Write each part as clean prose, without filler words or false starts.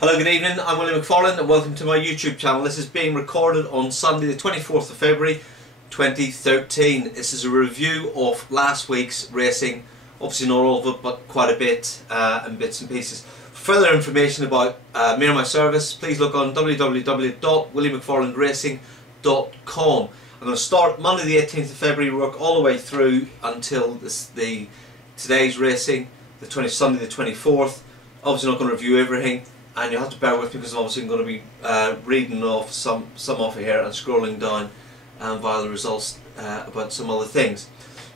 Hello, good evening, I'm Willie McFarlane and welcome to my YouTube channel. This is being recorded on Sunday the 24th of February 2013. This is a review of last week's racing, obviously not all of it but quite a bit and bits and pieces. For further information about me and my service, please look on www.williemcfarlaneracing.com. I'm going to start Monday the 18th of February, work all the way through until today's racing, Sunday the 24th. Obviously not going to review everything, and you'll have to bear with me because obviously I'm going to be reading off some off of here and scrolling down via the results about some other things.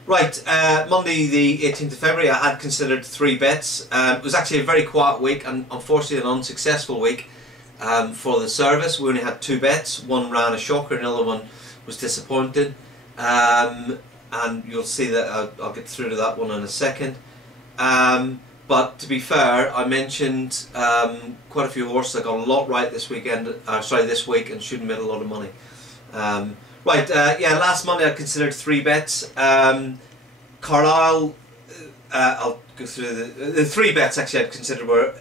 Right, Monday the 18th of February I had considered 3 bets. It was actually a very quiet week and unfortunately an unsuccessful week for the service. We only had 2 bets. One ran a shocker, another one was disappointing, and you'll see that I'll get through to that one in a second. But to be fair, I mentioned quite a few horses. I got a lot right this weekend. This week, and should have made a lot of money. Yeah, last Monday I considered 3 bets. Carlisle. I'll go through the 3 bets actually I'd considered were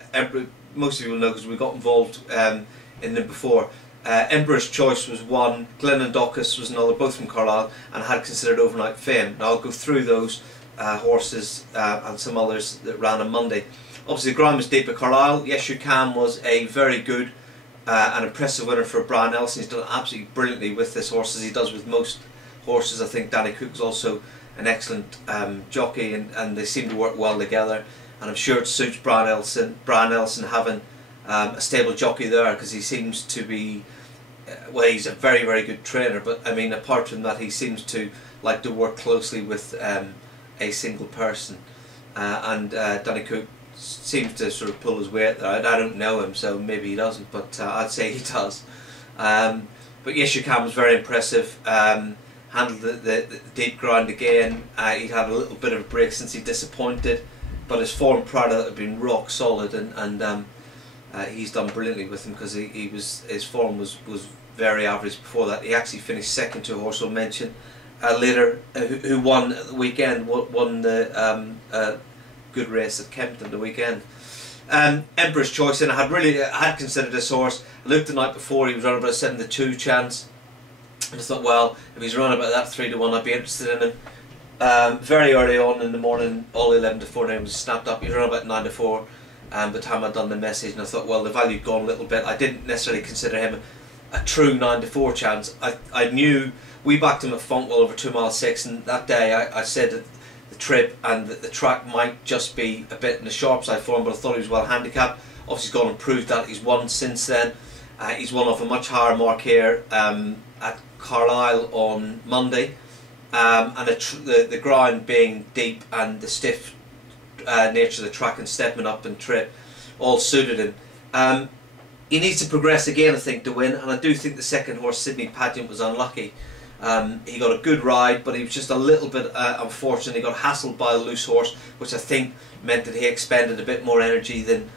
most of you will know because we got involved in them before. Emperor's Choice was one, Glenandocus was another, both from Carlisle, and I had considered Overnight Fame. Now I'll go through those horses and some others that ran on Monday. Obviously the ground was deep at Carlisle. Yes You Can was a very good and impressive winner for Brian Nelson. He's done absolutely brilliantly with this horse, as he does with most horses. I think Danny Cook is also an excellent jockey, and they seem to work well together, and I'm sure it suits Brian Nelson having a stable jockey there, because he seems to be well, he's a very, very good trainer, but I mean apart from that he seems to like to work closely with a single person, and Danny Cook seems to sort of pull his weight there. I don't know him, so maybe he doesn't, but I'd say he does. But Yes You Can was very impressive. Handled the deep ground again. He'd had a little bit of a break since he disappointed, but his form prior to that had been rock solid, and he's done brilliantly with him, because his form was very average before that. He actually finished second to a horse I'll mention later, who won at the weekend, won the good race at Kempton the weekend. Emperor's Choice, and I had considered this horse. I looked the night before, he was running about a 7-2 chance, and I thought, well, if he's running about that 3-1, I'd be interested in him. Very early on in the morning, all 11-4 names snapped up. He was running about 9-4 by the time I'd done the message, and I thought, well, the value'd gone a little bit. I didn't necessarily consider him a true 9-4 chance. I knew we backed him at Fonkwell over 2 mile 6, and that day I said that the trip and the track might just be a bit in the sharp side for him, but I thought he was well handicapped. Obviously he's gone and proved that. He's won since then. He's won off a much higher mark here at Carlisle on Monday, and the ground being deep and the stiff nature of the track and stepping up and trip all suited him. He needs to progress again, I think, to win, and I do think the second horse, Sydney Pageant, was unlucky. He got a good ride, but he was just a little bit unfortunate. He got hassled by a loose horse, which I think meant that he expended a bit more energy than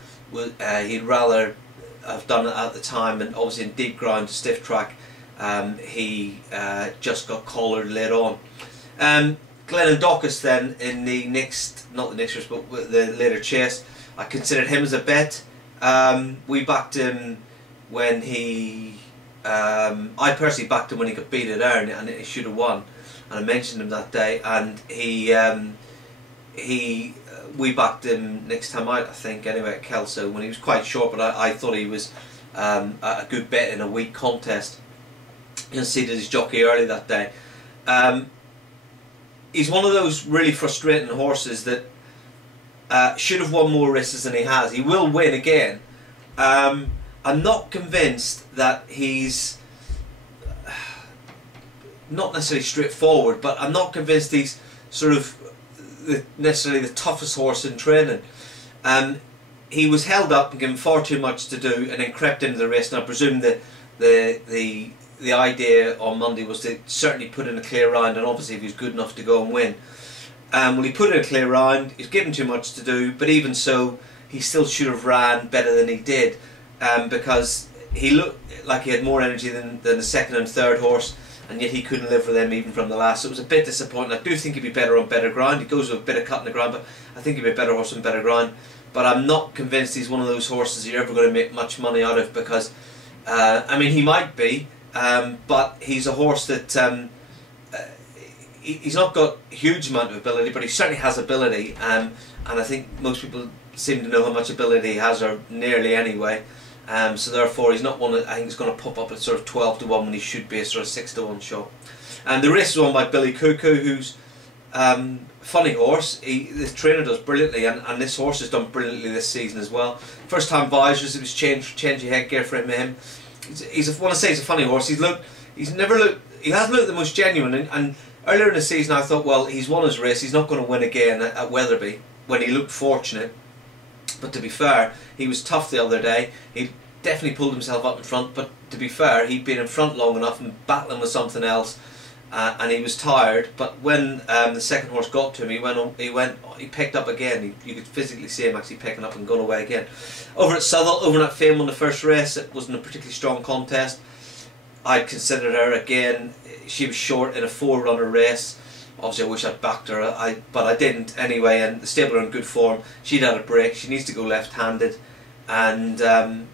he'd rather have done at the time, and obviously in deep ground, stiff track, he just got collared late on. Glenandocus then in the next, not the next race, but the later chase, I considered him as a bet. We backed him when he I personally backed him when he got beat at Erin, and he should have won, and I mentioned him that day, and we backed him next time out, I think, anyway, at Kelso, when he was quite short, but I thought he was a good bet in a weak contest. You can see that his jockey early that day. He's one of those really frustrating horses that should have won more races than he has. He will win again. I'm not convinced that he's not necessarily straightforward, but I'm not convinced he's sort of necessarily the toughest horse in training. He was held up and given far too much to do, and then crept into the race. And I presume the idea on Monday was to certainly put in a clear round, and obviously if he was good enough to go and win. Well, he put in a clear round. He's given too much to do, but even so, he still should have ran better than he did. Because he looked like he had more energy than the second and third horse, and yet he couldn't live with them even from the last. So it was a bit disappointing. I do think he'd be better on better ground. He goes with a bit of cut in the ground, but I think he'd be a better horse on better ground. but I'm not convinced he's one of those horses you're ever going to make much money out of, because I mean, he might be, but he's a horse that he's not got a huge amount of ability, but he certainly has ability, and I think most people seem to know how much ability he has, or nearly anyway. So therefore he's not one that I think is going to pop up at sort of 12 to 1 when he should be a sort of 6 to 1 shot. And the race is won by Billy Cuckoo, who's funny horse. The trainer does brilliantly, and this horse has done brilliantly this season as well. First time visors, it was changing headgear for him. He's a, when I say he's a funny horse, he hasn't looked the most genuine, and earlier in the season I thought, well, he's won his race, he's not going to win again at Wetherby, when he looked fortunate. But to be fair, he was tough the other day. He definitely pulled himself up in front, but to be fair, he'd been in front long enough and battling with something else, and he was tired. But when the second horse got to him, he picked up again. You could physically see him actually picking up and going away again. Over at Southwell, Overnight Fame won the first race. It wasn't a particularly strong contest. I'd considered her again. She was short in a 4-runner race. Obviously I wish I'd backed her, but I didn't anyway, and the stable are in good form. She'd had a break, she needs to go left-handed, and I'm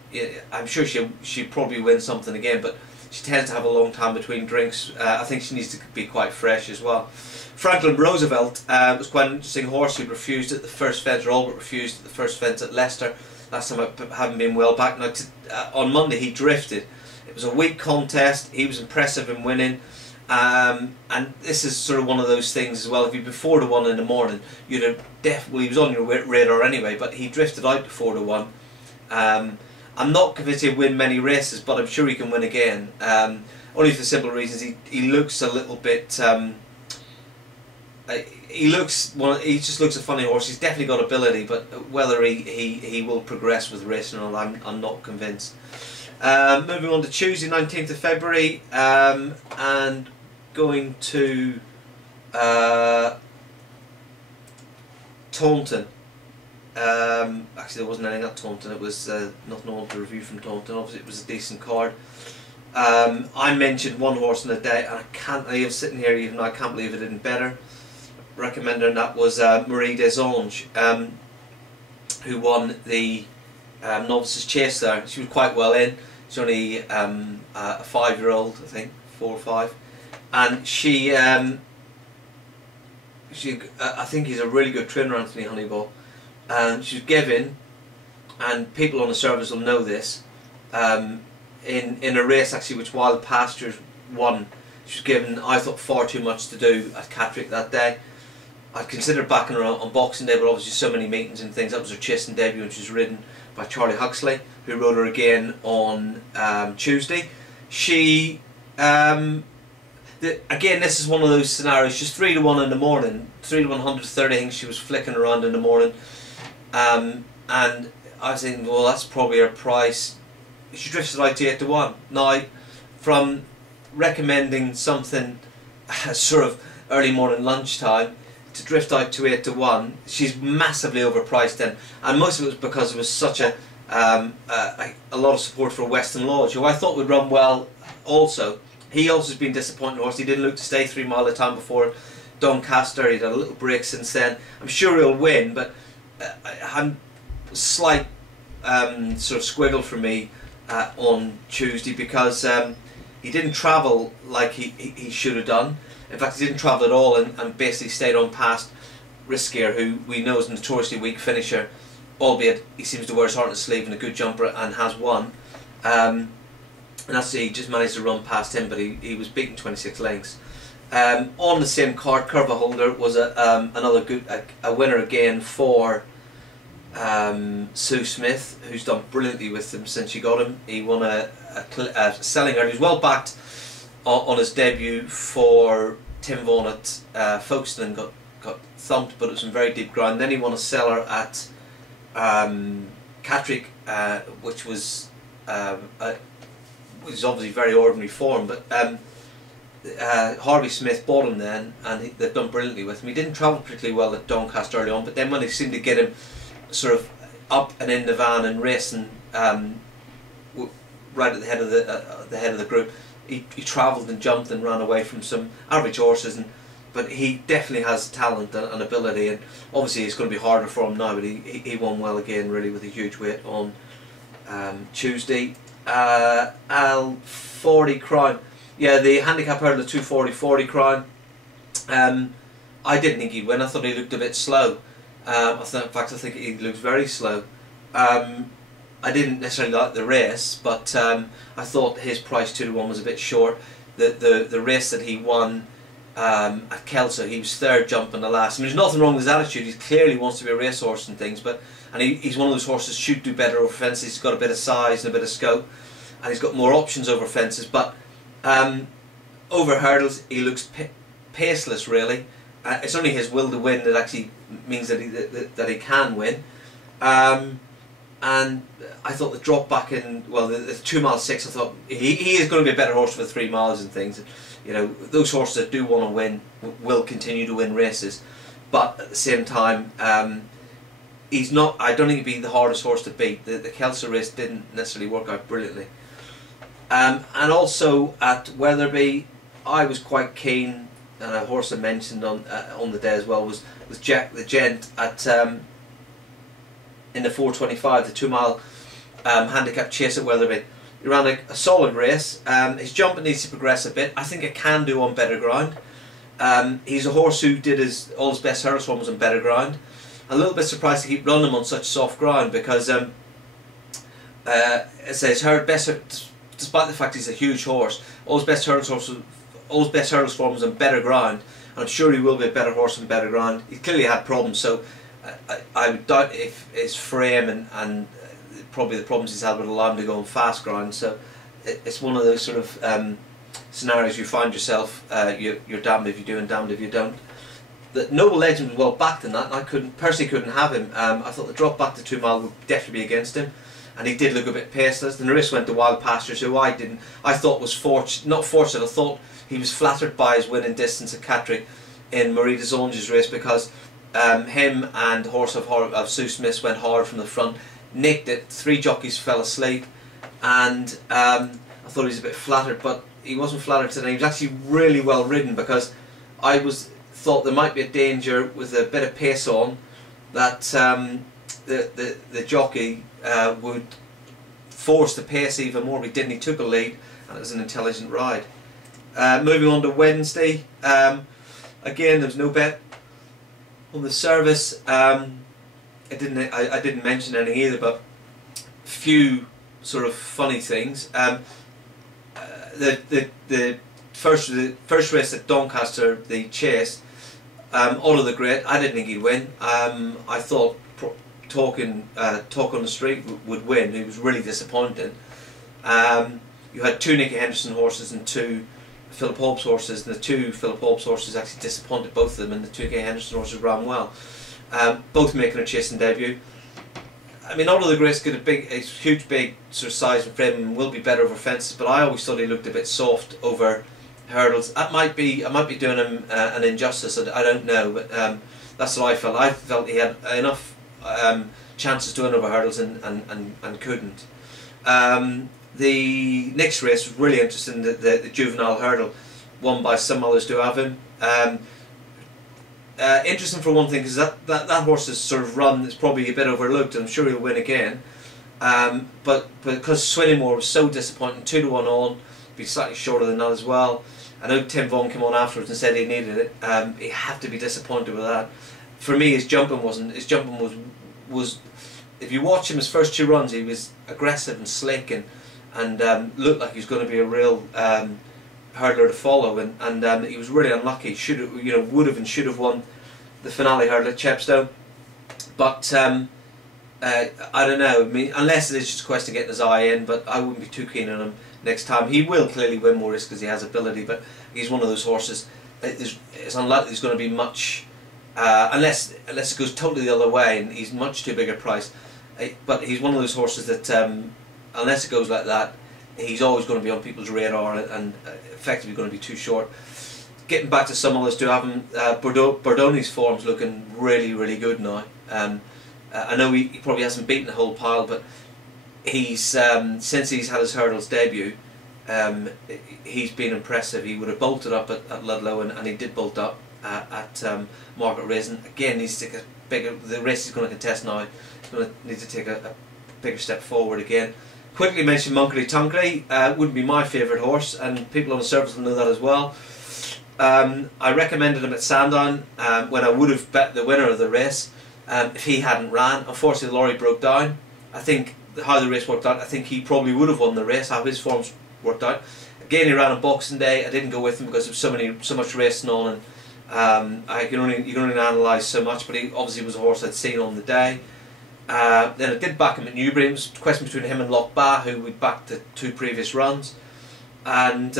sure she'll probably win something again, but she tends to have a long time between drinks. I think she needs to be quite fresh as well. Franklin Roosevelt was quite an interesting horse who refused at the first fence, or Albert refused at the first fence at Leicester. Last time I haven't been well back. Now on Monday he drifted. It was a weak contest, he was impressive in winning. And this is sort of one of those things as well. If you'd been 4 to 1 in the morning, you'd have definitely, he was on your radar anyway, but he drifted out to 4 to 1. I'm not convinced he'll win many races, but I'm sure he can win again. Only for the simple reasons he looks a little bit. He just looks a funny horse. He's definitely got ability, but whether he will progress with racing or not, I'm not convinced. Moving on to Tuesday, 19th of February, and going to Taunton. Actually there wasn't anything at Taunton, it was nothing all to review from Taunton. Obviously it was a decent card. I mentioned one horse in the day, and I was sitting here even I can't believe it didn't better recommend her, and that was Marie des Anges, who won the Novices Chase there. She was quite well in. She's only a 5-year-old, I think, 4 or 5, and she I think he's a really good trainer, Anthony Honeyball, and she's given, and people on the service will know this, in a race actually which Wild Pastures won. She was given, I thought, far too much to do at Catterick that day. I'd considered backing her on Boxing Day, but obviously so many meetings and things. That was her chasing debut, and she was ridden by Charlie Huxley, who rode her again on Tuesday. She, again, this is one of those scenarios. She's 3 to 1 in the morning, 3 to 130. I think she was flicking around in the morning, and I was thinking, well, that's probably her price. She drifted out to 8 to 1. Now, from recommending something sort of early morning lunchtime to drift out to 8 to 1, she's massively overpriced then, and most of it was because there was such a lot of support for Western Lodge, who I thought would run well also. He also has been disappointing horse. He didn't look to stay 3 mile at a time before Doncaster. He'd had a little break since then. I'm sure he'll win, but I'm slight sort of squiggle for me on Tuesday, because he didn't travel like he should have done. In fact, he didn't travel at all, and basically stayed on past Riskier, who we know is a notoriously weak finisher, albeit he seems to wear his heart on his sleeve and a good jumper, and has won. And that's, he just managed to run past him, but he was beaten 26 lengths. On the same card, Curva Holder was another good a winner again for Sue Smith, who's done brilliantly with him since she got him. He won a selling early. He was well backed on his debut for Tim Vaughan at Folkestone, got thumped, but it was in very deep ground. Then he won a seller at Catterick, which was obviously very ordinary form, but Harvey Smith bought him then, and they've done brilliantly with him. He didn't travel particularly well at Doncaster early on, but then when they seemed to get him sort of up and in the van and racing right at the head of the group, he travelled and jumped and ran away from some average horses, and but he definitely has talent and ability, and obviously it's going to be harder for him now. But he won well again, really, with a huge weight on Tuesday. Al 40 Crown, yeah, the handicap hurdle 240 Crown. I didn't think he'd win. I thought he looked a bit slow. In fact, I think he looked very slow. I didn't necessarily like the race, but I thought his price 2-1 was a bit short. The race that he won at Kelso, he was third jump in the last. I mean, there's nothing wrong with his attitude. He clearly wants to be a racehorse and things, and he's one of those horses who should do better over fences. He's got a bit of size and a bit of scope, and he's got more options over fences. But over hurdles, he looks paceless, really. It's only his will to win that actually means that he can win. And I thought the drop back in, well, the 2 mile 6, I thought he is going to be a better horse for 3 miles and things. You know, those horses that do want to win will continue to win races, but at the same time, he's not. I don't think he'd be the hardest horse to beat. The Kelso race didn't necessarily work out brilliantly. And also at Wetherby, I was quite keen, and a horse I mentioned on the day as well was Jack the Gent at in the 4:25, the 2 mile handicap chase at Wetherby. He ran a solid race. His jumping needs to progress a bit. I think it can do on better ground. He's a horse who did all his best hurdles form was on better ground. I'm a little bit surprised to keep running him on such soft ground because despite the fact he's a huge horse, all his best hurdles form was on better ground. And I'm sure he will be a better horse on better ground. He clearly had problems, so I would doubt if his frame and probably the problems he's had would allow him to go on fast ground. So it's one of those sort of scenarios you find yourself, you're damned if you do and damned if you don't. The Noble Legend was well backed in that, and I personally couldn't have him. I thought the drop back to 2 mile would definitely be against him, and he did look a bit paceless. The race went to Wild Pastures, who I thought was not fortunate. I thought he was flattered by his winning distance at Catterick in Marie de Zonge's race, because him and Horse of Sue Smith went hard from the front, nicked it. 3 jockeys fell asleep, and I thought he was a bit flattered, but he wasn't flattered today. He was actually really well ridden, because I thought there might be a danger with a bit of pace on that the jockey would force the pace even more, but he didn't. He took a lead, and it was an intelligent ride. Moving on to Wednesday, again there was no bet on the service. I didn't mention anything either, but few sort of funny things. The first race at Doncaster, the chase, Otto the Great, I didn't think he'd win. I thought Talk on the Street would win. He was really disappointing. You had 2 Nicky Henderson horses and 2 Philip Hobbs horses, and the 2 Philip Hobbs horses actually disappointed both of them, and the 2 Nicky Henderson horses ran well. Both making a chasing debut. I mean, Otto the Great's got a huge, big sort of size and frame, and will be better over fences. But I always thought he looked a bit soft over hurdles. I might be doing him an injustice. I don't know, but that's what I felt. I felt he had enough chances to win over hurdles and couldn't. The next race was really interesting. The juvenile hurdle, won by Some Others Do Have Him. Interesting for one thing, because that horse's sort of run is probably a bit overlooked, and I'm sure he'll win again. But because Swinneymoor was so disappointing, 2-1 on, be slightly shorter than that as well. I know Tim Vaughan came on afterwards and said he needed it. He had to be disappointed with that. For me, his jumping was. If you watch him his first 2 runs, he was aggressive and slick and looked like he was going to be a real hurdler to follow, and he was really unlucky. Would have and should have won the finale hurdle at Chepstow, but I don't know. I mean, unless it is just a question of getting his eye in, but I wouldn't be too keen on him next time. He will clearly win more races because he has ability, but he's one of those horses. It's unlikely there's going to be much, unless it goes totally the other way, and he's much too big a price. But he's one of those horses that, unless it goes like that, he's always going to be on people's radar and effectively going to be too short. Getting back to Some Others Do Have Him, Bordoni's form's looking really, really good now. I know he probably hasn't beaten the whole pile, but he's since he's had his hurdles debut, he's been impressive. He would have bolted up at Ludlow, and he did bolt up. at Margaret Raisin. Again, needs to take a bigger. The race he's going to contest now. He's going to need to take a bigger step forward again. Quickly mention Munkety Tunkety. Wouldn't be my favourite horse, and people on the surface will know that as well. I recommended him at Sandown when I would have bet the winner of the race if he hadn't ran. Unfortunately, the lorry broke down. I think how the race worked out, I think he probably would have won the race, how his forms worked out. Again, he ran on Boxing Day. I didn't go with him because there was so much racing on, and you can only analyse so much. But he obviously was a horse I'd seen on the day. Then I did back him at Newbury. It was a question between him and Lochba, who we'd backed the 2 previous runs, and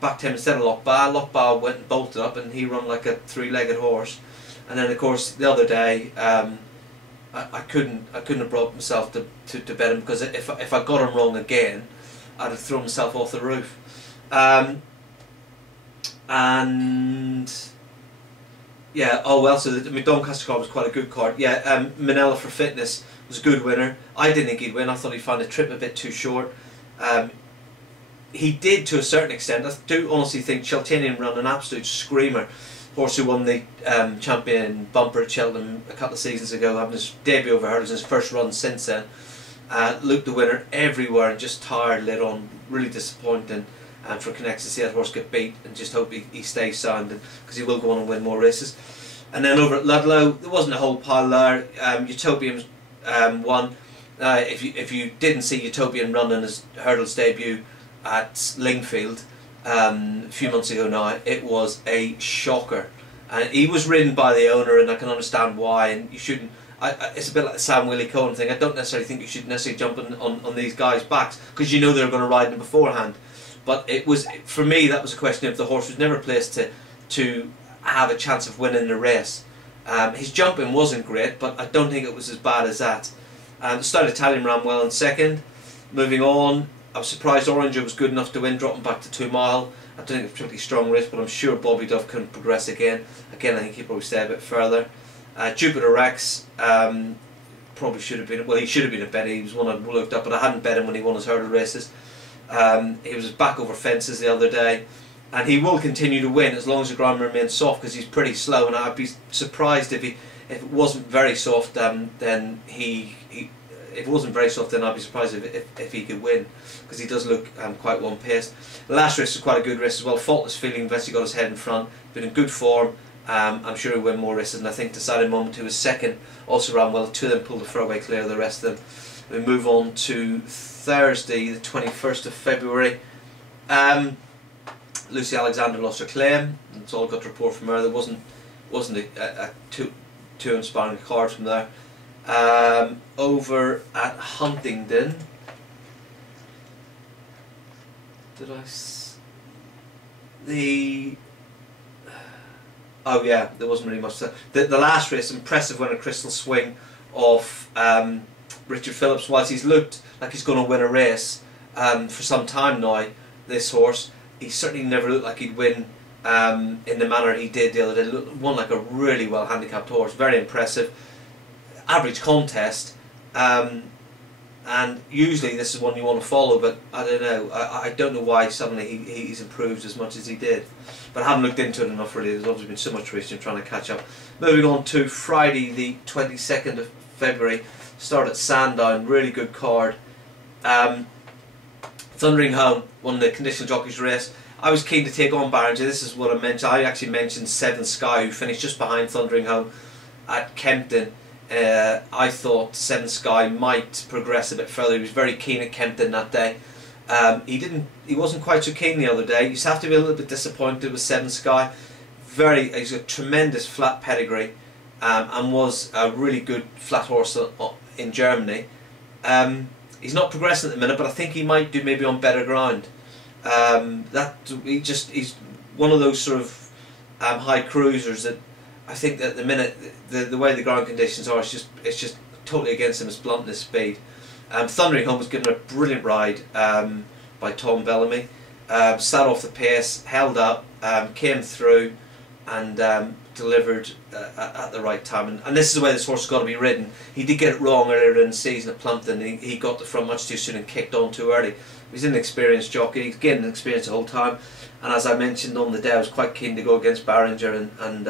backed him instead of Lochba. Lochba went and bolted up, and he run like a 3-legged horse. And then of course the other day, I couldn't have brought myself to bet him, because if I got him wrong again, I'd have thrown myself off the roof. And yeah, oh well, so the Doncaster card was quite a good card. Yeah, Manila for Fitness was a good winner. I didn't think he'd win. I thought he'd find the trip a bit too short. He did to a certain extent. I do honestly think Cheltenian ran an absolute screamer. Horse who won the champion bumper at Cheltenham a couple of seasons ago, having his debut over hurdles, his first run since then. Looked the winner everywhere and just tired late on, really disappointing for Connects to see that horse get beat, and just hope he stays sound, because he will go on and win more races. And then over at Ludlow, there wasn't a whole pile there. Utopian won. If you didn't see Utopian running his hurdles debut at Lingfield a few months ago now, it was a shocker. And he was ridden by the owner, and I can understand why, and you shouldn't. It's a bit like the Sam Willie Cohen thing. I don't necessarily think you should necessarily jump on these guys' backs, because you know they're going to ride them beforehand. But it was, for me, that was a question of the horse was never placed to have a chance of winning the race. His jumping wasn't great, but I don't think it was as bad as that. The Stout Italian ran well in second. Moving on, I was surprised Oranger was good enough to win, dropping back to 2 Mile. I don't think it's a particularly strong race, but I'm sure Bobby Duff couldn't progress again. Again, I think he'd probably stay a bit further. Jupiter Rex probably should have been, well, he should have been a bet. He was one I looked up, but I hadn't bet him when he won his hurdle races. He was back over fences the other day, and he will continue to win as long as the ground remains soft, because he's pretty slow, and I'd be surprised if it wasn't very soft. Then if it wasn't very soft, then I'd be surprised if he could win, because he does look quite one-paced. The last race was quite a good race as well. Faultless Feeling, eventually got his head in front, been in good form. I'm sure he'll win more races, and I think Deciding Moment, who was second, also ran well. 2 of them pulled the throwaway clear of the rest of them. We move on to Thursday, the 21st of February. Lucy Alexander lost her claim. That's all I got to report from her. There wasn't a too inspiring card from there. Over at Huntingdon, oh yeah, there wasn't really much. The last race, impressive winner, Crystal Swing off Richard Phillips. Whilst he's looked like he's going to win a race for some time now, this horse, he certainly never looked like he'd win in the manner he did the other day. Won like a really well handicapped horse, very impressive. Average contest, and usually this is one you want to follow, but I don't know. I don't know why suddenly he's improved as much as he did, but I haven't looked into it enough really. There's obviously been so much racing, trying to catch up. Moving on to Friday the 22nd of February, start at Sandown, really good card. Thundering Home won the conditional jockeys race. I was keen to take on Barringer. This is what I mentioned. I actually mentioned Seven Sky, who finished just behind Thundering Home at Kempton. I thought Seven Sky might progress a bit further. He was very keen at Kempton that day. He wasn't quite so keen the other day. You just have to be a little bit disappointed with Seven Sky. He's a tremendous flat pedigree, and was a really good flat horse in Germany. He's not progressing at the minute, but I think he might do maybe on better ground. He's one of those sort of high cruisers that I think that at the minute the way the ground conditions are, it's just totally against him, his bluntness, speed. Thundering Home was given a brilliant ride by Tom Bellamy. Sat off the pace, held up, came through, and delivered at the right time. And this is the way this horse has got to be ridden. He did get it wrong earlier in the season at Plumpton. He got the front much too soon and kicked on too early. He's an experienced jockey. He's getting experience the whole time. And as I mentioned on the day, I was quite keen to go against Barringer, and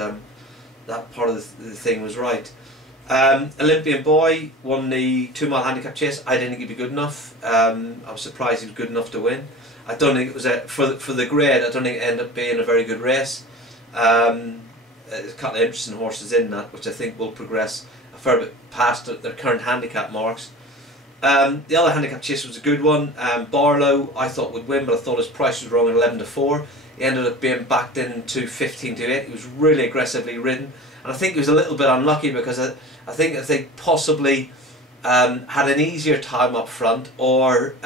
that part of the thing was right. Olympian Boy won the 2 mile handicap chase. I didn't think he'd be good enough. I was surprised he was good enough to win. I don't think it was for the grade. I don't think it ended up being a very good race. There's a couple of interesting horses in that, which I think will progress a fair bit past their current handicap marks. The other handicap chase was a good one. Barlow I thought would win, but I thought his price was wrong at 11 to 4. He ended up being backed into 15 to 8. He was really aggressively ridden, and I think he was a little bit unlucky because I think they possibly had an easier time up front, or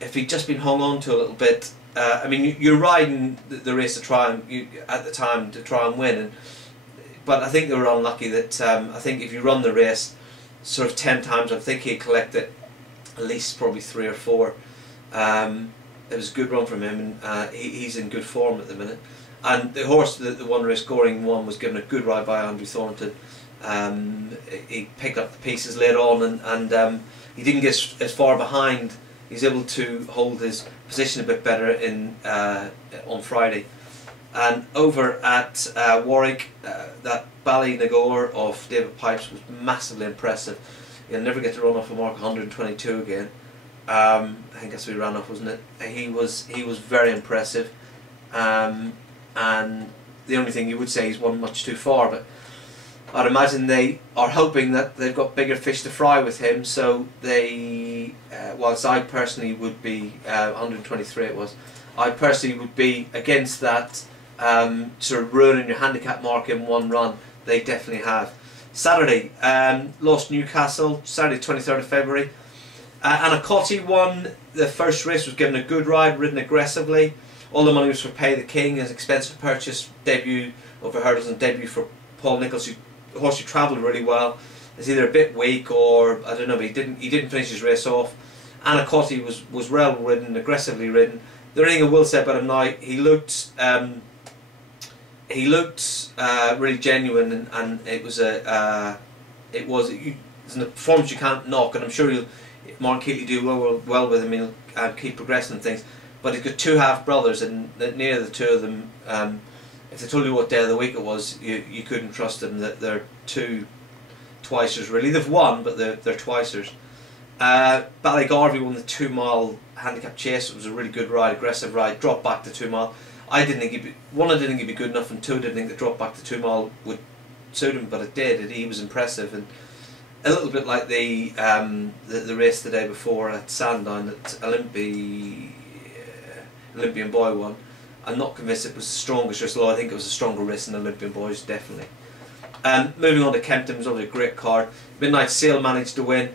if he'd just been hung on to a little bit. I mean, you're riding the race to try and at the time to try and win, but I think they were unlucky that I think if you run the race sort of 10 times, I think he'd collected at least probably 3 or 4. It was a good run from him, and he's in good form at the minute. And the horse that the one race Goring won was given a good ride by Andrew Thornton. He picked up the pieces later on, and he didn't get as far behind. He's able to hold his position a bit better on Friday. And over at Warwick, that Ballynagore of David Pipes was massively impressive. He'll never get to run off a mark 122 again. I think that's what he ran off, wasn't it? He was very impressive. And the only thing you would say, he's won much too far, but I'd imagine they are hoping that they've got bigger fish to fry with him, so they, whilst I personally would be, 123 it was, I personally would be against that sort of ruining your handicap mark in one run. They definitely have. Saturday, lost Newcastle, Saturday 23rd of February. Anacotti won the first race, was given a good ride, ridden aggressively. All the money was for Pay the King, his expensive purchase, debut over hurdles and debut for Paul Nicholls, the horse who travelled really well. Is either a bit weak or I don't know, but he didn't finish his race off. Anacotti was well ridden, aggressively ridden. The only thing I will say about him now, he looked really genuine, and it was a performance you can't knock, and I'm sure Mark Keatley do well with him. He'll keep progressing and things. But he's got 2 half brothers, and near the 2 of them, if they told you what day of the week it was, you couldn't trust them. That they're 2 twicers really. They've won, but they're twicers. Ballygarvey won the 2 mile handicap chase. It was a really good ride, aggressive ride. Dropped back to 2 mile. I didn't think I didn't think he'd be good enough, and 2, I didn't think the drop back to 2 mile would suit him, but it did. He was impressive, and a little bit like the race the day before at Sandown that Olympian Boy won. I'm not convinced it was the strongest race, although I think it was a stronger race than Olympian Boys, definitely. Moving on to Kempton, was obviously a great card. Midnight Sail managed to win.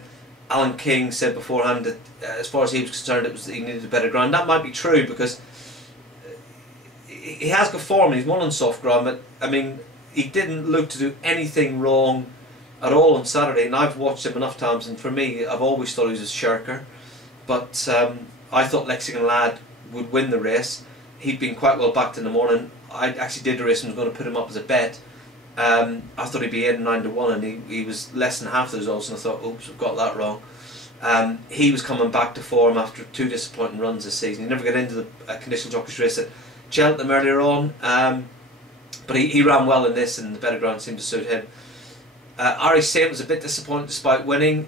Alan King said beforehand that as far as he was concerned, he needed a better ground. That might be true because he has good form and he's won on soft ground, but I mean, he didn't look to do anything wrong at all on Saturday, and I've watched him enough times, and for me, I've always thought he was a shirker. But I thought Lexington Lad would win the race. He'd been quite well backed in the morning. I actually did the race and was going to put him up as a bet. I thought he'd be 8 and 9 to 1, and he was less than half the results, and I thought, oops, I've got that wrong. He was coming back to form after 2 disappointing runs this season. He never got into the conditional jockeys race at Cheltenham earlier on, but he ran well in this, and the better ground seemed to suit him. Ari Saint was a bit disappointed despite winning.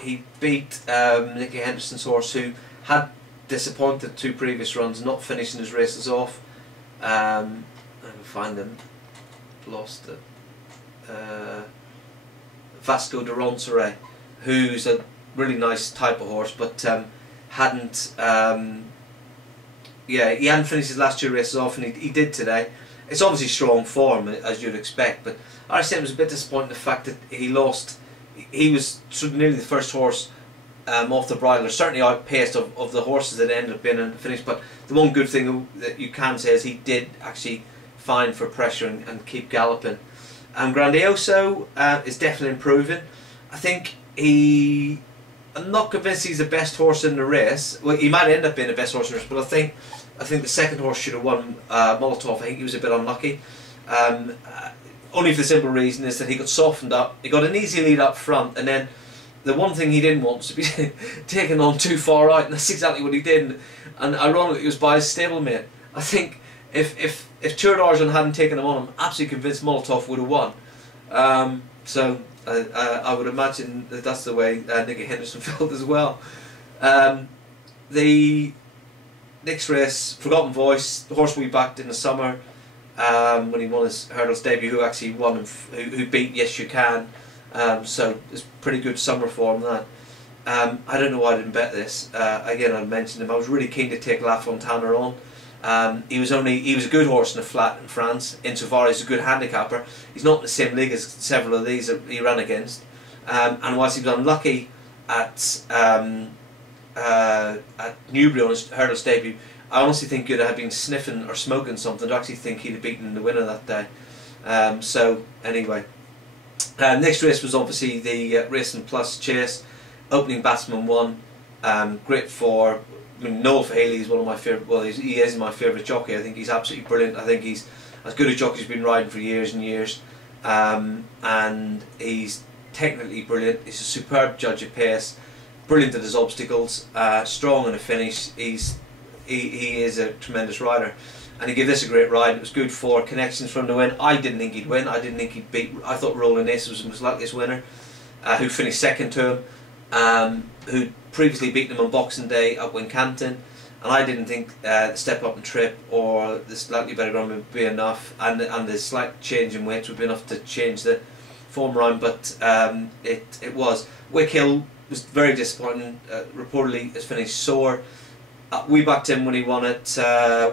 He beat Nicky Henderson's horse, who had disappointed 2 previous runs, not finishing his races off. I can find them. Lost it. Vasco de Ronceret, who's a really nice type of horse, but hadn't. He hadn't finished his last 2 races off, and he did today. It's obviously strong form, as you'd expect, but Ari Saint was a bit disappointed in the fact that he lost. He was sort of nearly the first horse off the bridle, or certainly outpaced of the horses that ended up being in the finish. But the one good thing that you can say is he did actually find for pressure and keep galloping. Grandioso is definitely improving. I think I'm not convinced he's the best horse in the race. Well, he might end up being the best horse in the race, but I think the second horse should have won, Molotov. I think he was a bit unlucky. Only for the simple reason is that he got softened up. He got an easy lead up front, and then the one thing he didn't want was to be taken on too far out, and that's exactly what he did. And ironically, it was by his stablemate. I think if Turid Ojarzún hadn't taken him on, I'm absolutely convinced Molotov would have won. So I would imagine that that's the way Nicky Henderson felt as well. The next race, Forgotten Voice, the horse we backed in the summer when he won his hurdles debut, who actually won and who beat Yes You Can. So it's a pretty good summer for him, that. I don't know why I didn't bet this. Again, I mentioned him. I was really keen to take La Fontana on. He was a good horse in the flat in France, insofar as he's a good handicapper. He's not in the same league as several of these that he ran against. And whilst he was unlucky at Newbury on his hurdles debut, I honestly think he'd have been sniffing or smoking something to actually think he'd have beaten the winner that day. So anyway, next race was obviously the Racing Plus Chase. Opening Batsman won. Great for, I mean, Noel Fahey is one of my favourite, well, he is my favourite jockey. I think he's absolutely brilliant. I think he's as good a jockey as he's been riding for years and years. And he's technically brilliant. He's a superb judge of pace, brilliant at his obstacles, strong in a finish. He is a tremendous rider, and he gave this a great ride. It was good for Connections from the win. I didn't think he'd win. I didn't think he'd beat. I thought Roland Ace was the most luckiest winner, who finished second to him, who previously beaten him on Boxing Day at Wincanton, and I didn't think the step up and trip or the slightly better ground would be enough, and the slight change in weights would be enough to change the form round. But it was. Wickhill was very disappointing. Reportedly has finished sore. We backed him when he won at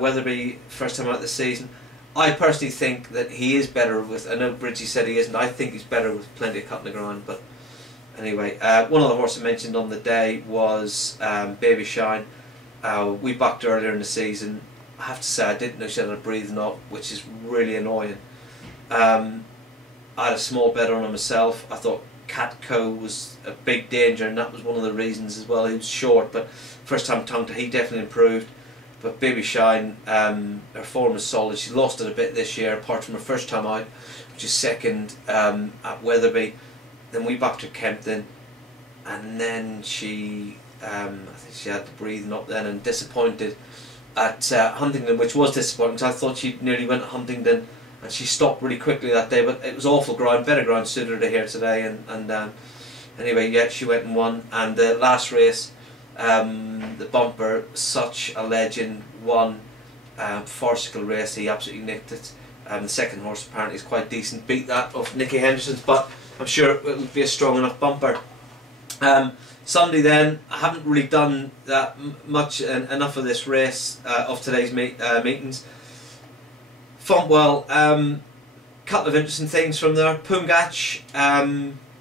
Weatherby first time out of the season. I personally think that he is better with. I know Bridgie said he isn't. I think he's better with plenty of cut in the ground. But anyway, one other horse I mentioned on the day was Baby Shine. We backed her earlier in the season. I have to say I didn't know she had a breathing up, which is really annoying. I had a small bet on her myself. I thought Catco was a big danger, and that was one of the reasons as well. He was short, but first time tongue he definitely improved. But Baby Shine, her form is solid. She lost it a bit this year, apart from her first time out, which is second at Weatherby. Then we backed her Kempton, and then she, I think she had the breathing up then, and disappointed at Huntingdon, which was disappointing because I thought she nearly went at Huntingdon, and she stopped really quickly that day. But it was awful ground, better ground suited her to here today, and anyway, yeah, she went and won. And the last race, the Bumper, such a legend, won. Farcical race, he absolutely nicked it. The second horse apparently is quite decent, beat that of Nicky Henderson's, but I'm sure it will be a strong enough Bumper. Sunday then, I haven't really done that much enough of this race of today's meetings. Fontwell, couple of interesting things from there. Pungach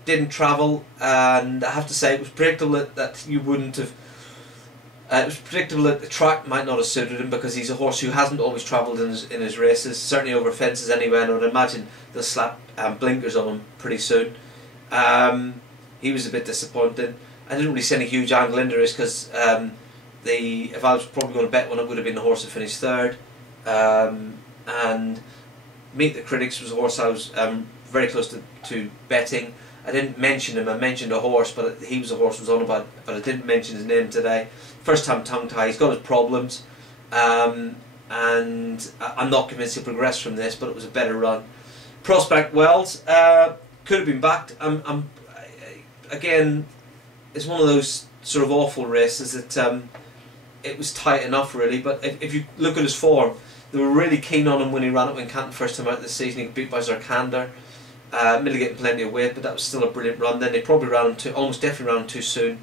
didn't travel, and I have to say it was predictable that you wouldn't have. It was predictable that the track might not have suited him, because he's a horse who hasn't always travelled in his races, certainly over fences anyway, and I would imagine they'll slap blinkers on him pretty soon. He was a bit disappointed. I didn't really see any huge angle into this, because if I was probably going to bet one, it would have been the horse that finished third. And Meet the Critics was a horse I was very close to betting. I didn't mention him. I mentioned a horse, but he was a horse I was on about, but I didn't mention his name today. First time tongue tie. He's got his problems, and I'm not convinced he'll progress from this, but it was a better run. Prospect Wells could have been backed. Again, it's one of those sort of awful races that it was tight enough really, but if you look at his form, they were really keen on him when he ran at Wincanton first time out this season. He got beat by Zarkandar, middle getting plenty of weight, but that was still a brilliant run. Then they probably ran him almost definitely ran him too soon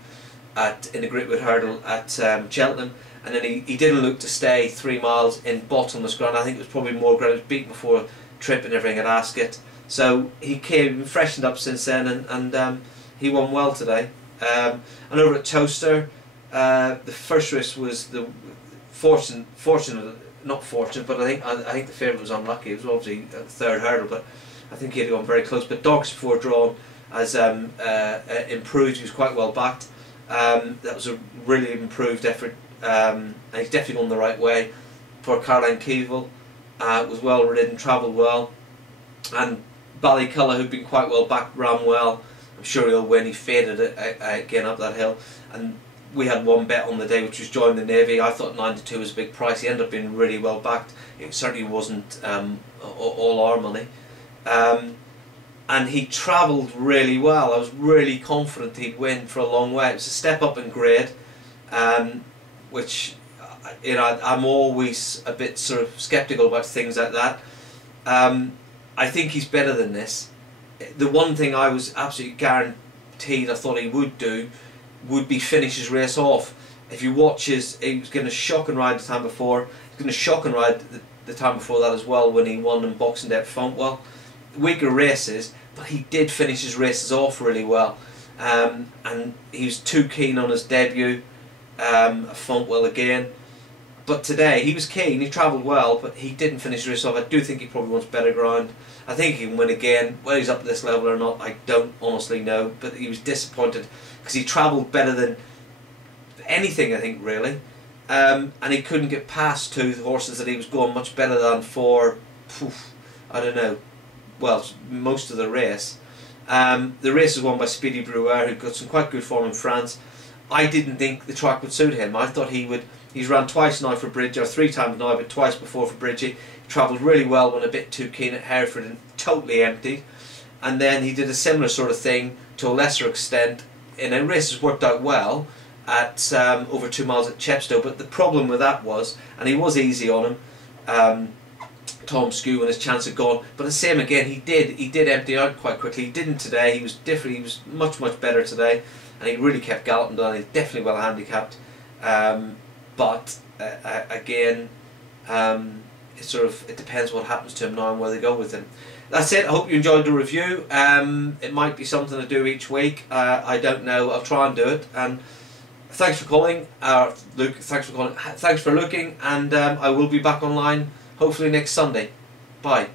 in the Greatwood Hurdle at Cheltenham, and then he didn't look to stay 3 miles in bottomless ground. I think it was probably more ground. It was beaten before trip and everything at Ascot, so he came freshened up since then, and he won well today. And over at Toaster, the first race was the not fortunate, but I think the favourite was unlucky. It was obviously a third hurdle, but I think he had gone very close. But Dogs Before Drawn has improved. He was quite well backed. That was a really improved effort, and he's definitely gone the right way. For Caroline Keevil, was well ridden, travelled well, and Ballyculla, who'd been quite well backed, ran well. I'm sure he'll win. He faded it again up that hill, and we had one bet on the day, which was join the Navy. I thought 9-2 was a big price. He ended up being really well backed. It certainly wasn't all our money. And he travelled really well. I was really confident he'd win for a long way. It was a step up in grade, which, you know, I'm always a bit sort of sceptical about things like that. I think he's better than this. The one thing I was absolutely guaranteed I thought he would do would be finish his race off. If you watch he was going to shock and ride the time before. He was going to shock and ride the time before that as well when he won in Boxing Day at Fontwell. Weaker races, but he did finish his races off really well. And he was too keen on his debut at Fontwell again. But today he was keen, he travelled well, but he didn't finish the race off. I do think he probably wants better ground. I think he can win again. Whether he's up to this level or not, I don't honestly know. But he was disappointed because he travelled better than anything, I think, really. And he couldn't get past two horses that he was going much better than for, I don't know, well, most of the race. The race was won by Speedy Brewer, who got some quite good form in France. I didn't think the track would suit him. I thought he would. He's run twice now for Bridgie, or 3 times now, but twice before for Bridgie. He travelled really well, went a bit too keen at Hereford and totally emptied. And then he did a similar sort of thing to a lesser extent in a race that's worked out well at over 2 miles at Chepstow. But the problem with that was, and he was easy on him, Tom Skew, and his chance had gone. But the same again, he did empty out quite quickly. He didn't today. He was different. He was much better today, and he really kept galloping down. He's definitely well handicapped. But again, it depends what happens to him now and where they go with him. That's it. I hope you enjoyed the review. It might be something to do each week. I don't know. I'll try and do it. And thanks for calling, Luke. Thanks for calling. Thanks for looking. And I will be back online hopefully next Sunday. Bye.